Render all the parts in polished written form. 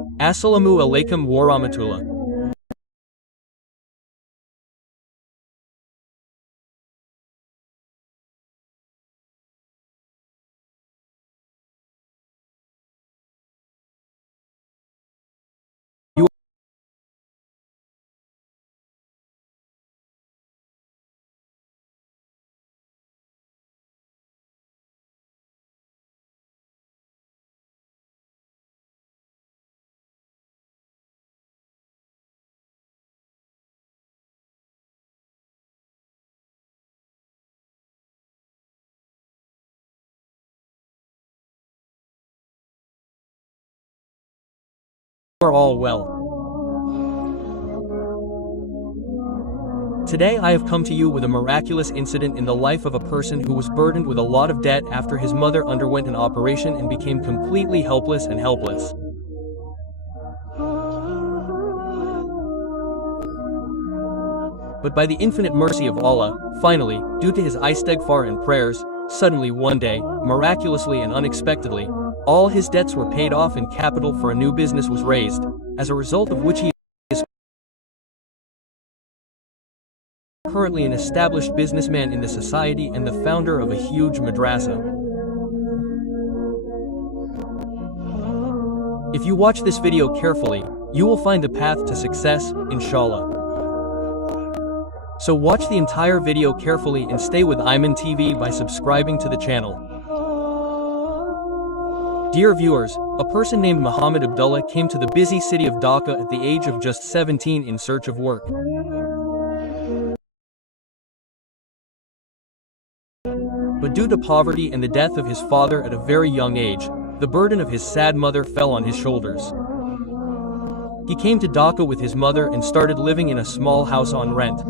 Assalamu alaikum warahmatullah. You are all well. Today I have come to you with a miraculous incident in the life of a person who was burdened with a lot of debt after his mother underwent an operation and became completely helpless and helpless. But by the infinite mercy of Allah, finally, due to his istighfar and prayers, suddenly one day, miraculously and unexpectedly, all his debts were paid off and capital for a new business was raised, as a result of which he is currently an established businessman in the society and the founder of a huge madrasa. If you watch this video carefully, you will find the path to success, inshallah. So watch the entire video carefully and stay with Eeman TV by subscribing to the channel. Dear viewers, a person named Muhammad Abdullah came to the busy city of Dhaka at the age of just 17 in search of work. But due to poverty and the death of his father at a very young age, the burden of his sad mother fell on his shoulders. He came to Dhaka with his mother and started living in a small house on rent.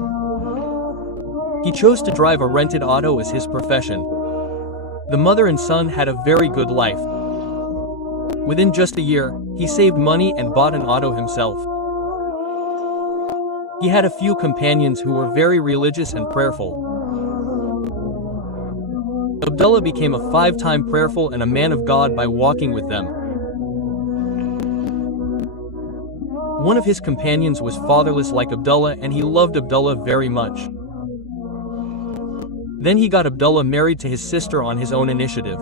He chose to drive a rented auto as his profession. The mother and son had a very good life. Within just a year, he saved money and bought an auto himself. He had a few companions who were very religious and prayerful. Abdullah became a 5-time prayerful and a man of God by walking with them. One of his companions was fatherless like Abdullah and he loved Abdullah very much. Then he got Abdullah married to his sister on his own initiative.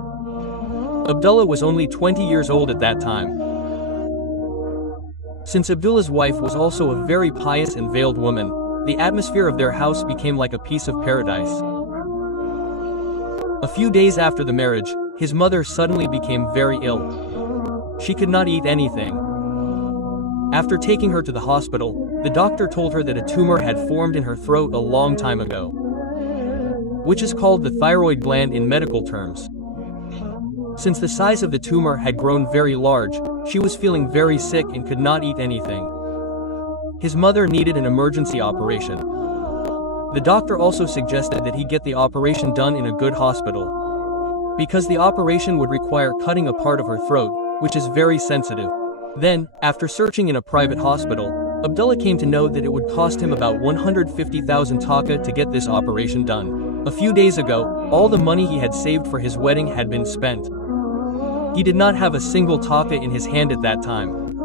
Abdullah was only 20 years old at that time. Since Abdullah's wife was also a very pious and veiled woman, the atmosphere of their house became like a piece of paradise. A few days after the marriage, his mother suddenly became very ill. She could not eat anything. After taking her to the hospital, the doctor told her that a tumor had formed in her throat a long time ago, which is called the thyroid gland in medical terms. Since the size of the tumor had grown very large, she was feeling very sick and could not eat anything. His mother needed an emergency operation. The doctor also suggested that he get the operation done in a good hospital, because the operation would require cutting a part of her throat, which is very sensitive. Then, after searching in a private hospital, Abdullah came to know that it would cost him about 150,000 taka to get this operation done. A few days ago, all the money he had saved for his wedding had been spent. He did not have a single taka in his hand at that time.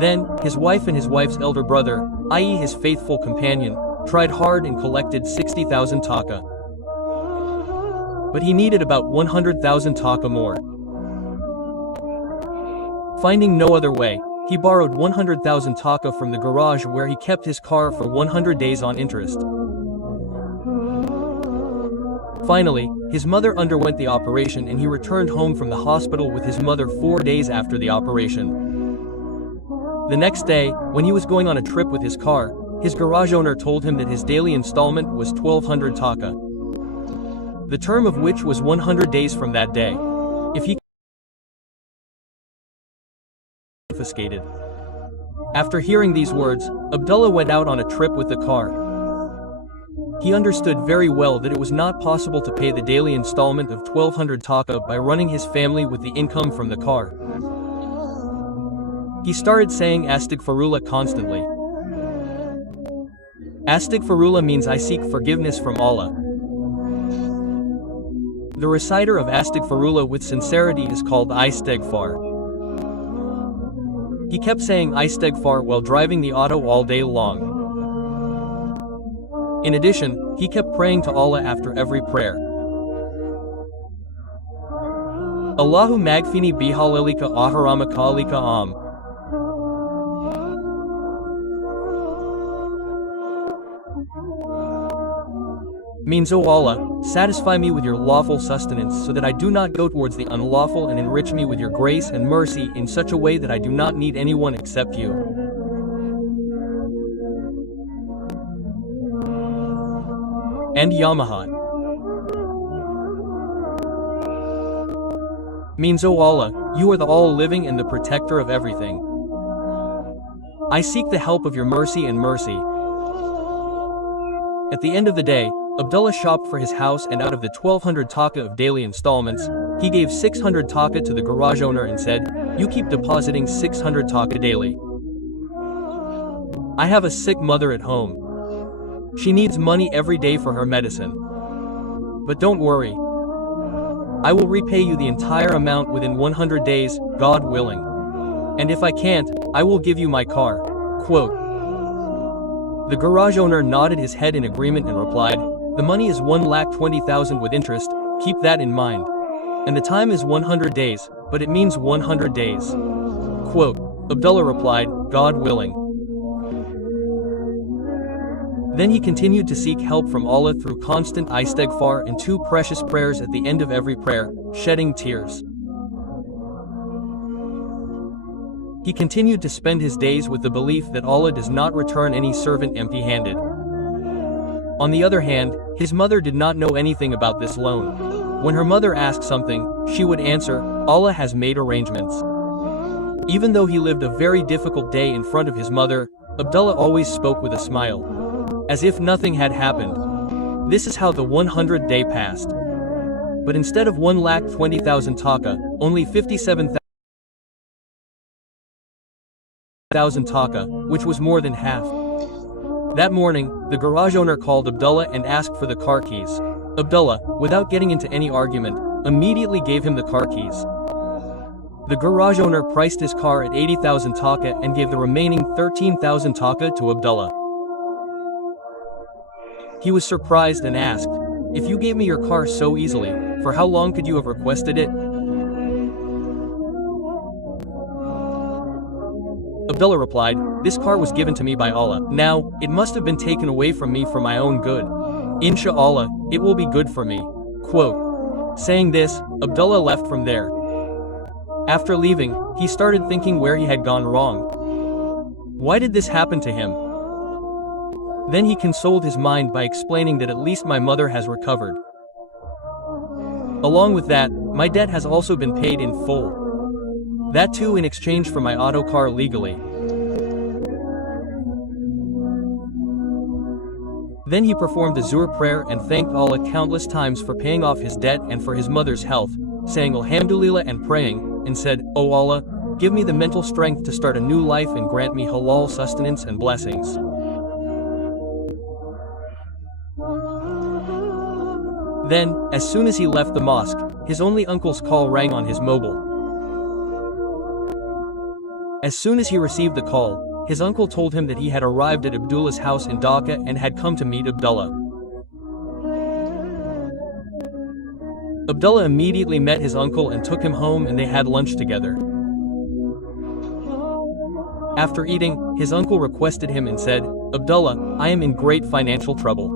Then, his wife and his wife's elder brother, i.e. his faithful companion, tried hard and collected 60,000 taka. But he needed about 100,000 taka more. Finding no other way, he borrowed 100,000 taka from the garage where he kept his car for 100 days on interest. Finally, his mother underwent the operation and he returned home from the hospital with his mother 4 days after the operation. The next day, when he was going on a trip with his car, his garage owner told him that his daily installment was 1,200 taka, the term of which was 100 days from that day. If he confiscated. After hearing these words, Abdullah went out on a trip with the car. He understood very well that it was not possible to pay the daily installment of 1,200 taka by running his family with the income from the car. He started saying Astaghfirullah constantly. Astaghfirullah means I seek forgiveness from Allah. The reciter of Astaghfirullah with sincerity is called istighfar. He kept saying istighfar while driving the auto all day long. In addition, he kept praying to Allah after every prayer. Allahu magfini bihalalika aharamaka alika means, O Allah, satisfy me with your lawful sustenance so that I do not go towards the unlawful, and enrich me with your grace and mercy in such a way that I do not need anyone except you. And Yamahat means, O Allah, you are the all-living and the protector of everything. I seek the help of your mercy and mercy. At the end of the day, Abdullah shopped for his house, and out of the 1200 taka of daily installments, he gave 600 taka to the garage owner and said, "You keep depositing 600 taka daily. I have a sick mother at home. She needs money every day for her medicine. But don't worry. I will repay you the entire amount within 100 days, God willing. And if I can't, I will give you my car." Quote. The garage owner nodded his head in agreement and replied, "The money is 1,20,000 with interest, keep that in mind. And the time is 100 days, but it means 100 days." Quote. Abdullah replied, "God willing." Then he continued to seek help from Allah through constant istighfar and 2 precious prayers at the end of every prayer, shedding tears. He continued to spend his days with the belief that Allah does not return any servant empty-handed. On the other hand, his mother did not know anything about this loan. When her mother asked something, she would answer, "Allah has made arrangements." Even though he lived a very difficult day in front of his mother, Abdullah always spoke with a smile, as if nothing had happened. This is how the 100th day passed. But instead of 1,20,000 taka, only 57,000 taka, which was more than half. That morning, the garage owner called Abdullah and asked for the car keys. Abdullah, without getting into any argument, immediately gave him the car keys. The garage owner priced his car at 80,000 taka and gave the remaining 13,000 taka to Abdullah. He was surprised and asked, "If you gave me your car so easily, for how long could you have requested it?" Abdullah replied, "This car was given to me by Allah. Now, it must have been taken away from me for my own good. Insha'Allah, it will be good for me." Quote. Saying this, Abdullah left from there. After leaving, he started thinking where he had gone wrong. Why did this happen to him? Then he consoled his mind by explaining that at least my mother has recovered. Along with that, my debt has also been paid in full. That too in exchange for my auto car legally. Then he performed the Zuhr prayer and thanked Allah countless times for paying off his debt and for his mother's health, saying Alhamdulillah and praying, and said, "O Allah, give me the mental strength to start a new life and grant me halal sustenance and blessings." Then, as soon as he left the mosque, his only uncle's call rang on his mobile. As soon as he received the call, his uncle told him that he had arrived at Abdullah's house in Dhaka and had come to meet Abdullah. Abdullah immediately met his uncle and took him home, and they had lunch together. After eating, his uncle requested him and said, "Abdullah, I am in great financial trouble.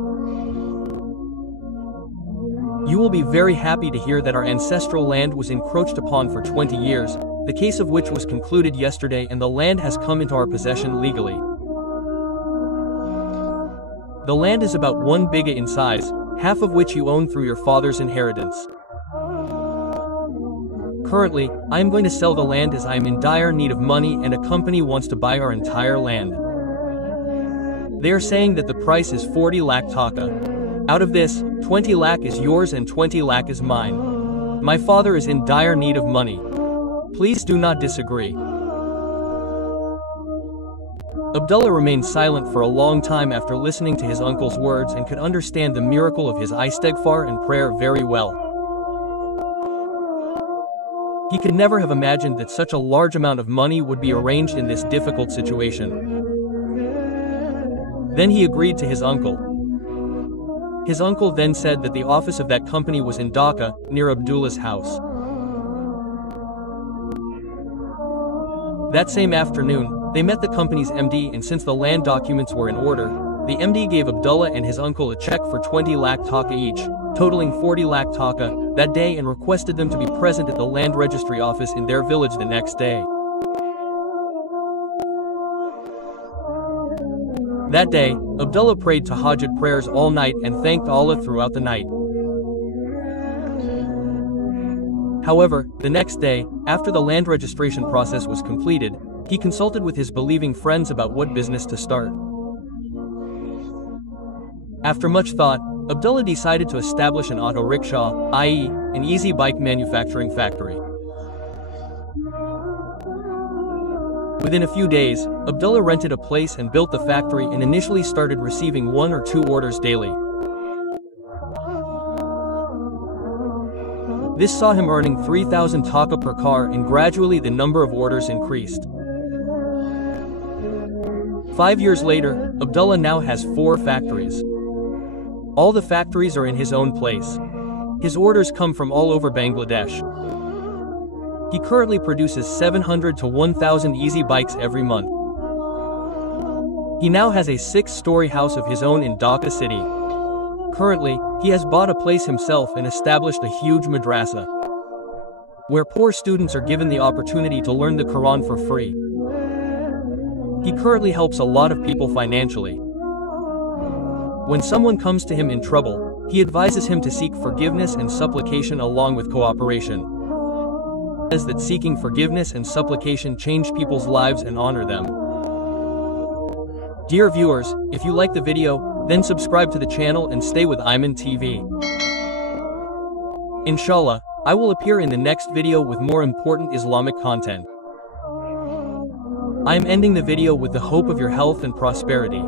You will be very happy to hear that our ancestral land was encroached upon for 20 years, the case of which was concluded yesterday, and the land has come into our possession legally. The land is about 1 bighah in size, half of which you own through your father's inheritance. Currently, I am going to sell the land as I am in dire need of money, and a company wants to buy our entire land. They are saying that the price is 40 lakh taka. Out of this, 20 lakh is yours and 20 lakh is mine. My father is in dire need of money. Please do not disagree." Abdullah remained silent for a long time after listening to his uncle's words and could understand the miracle of his istighfar and prayer very well. He could never have imagined that such a large amount of money would be arranged in this difficult situation. Then he agreed to his uncle. His uncle then said that the office of that company was in Dhaka, near Abdullah's house. That same afternoon, they met the company's MD, and since the land documents were in order, the MD gave Abdullah and his uncle a check for 20 lakh taka each, totaling 40 lakh taka, that day, and requested them to be present at the land registry office in their village the next day. That day, Abdullah prayed tahajjud prayers all night and thanked Allah throughout the night. However, the next day, after the land registration process was completed, he consulted with his believing friends about what business to start. After much thought, Abdullah decided to establish an auto rickshaw, i.e., an easy bike manufacturing factory. Within a few days, Abdullah rented a place and built the factory, and initially started receiving 1 or 2 orders daily. This saw him earning 3,000 taka per car, and gradually the number of orders increased. 5 years later, Abdullah now has 4 factories. All the factories are in his own place. His orders come from all over Bangladesh. He currently produces 700 to 1,000 easy bikes every month. He now has a 6-story house of his own in Dhaka city. Currently, he has bought a place himself and established a huge madrasa, where poor students are given the opportunity to learn the Quran for free. He currently helps a lot of people financially. When someone comes to him in trouble, he advises him to seek forgiveness and supplication along with cooperation. He says that seeking forgiveness and supplication change people's lives and honor them. Dear viewers, if you like the video, then subscribe to the channel and stay with Eeman TV. Inshallah, I will appear in the next video with more important Islamic content. I am ending the video with the hope of your health and prosperity.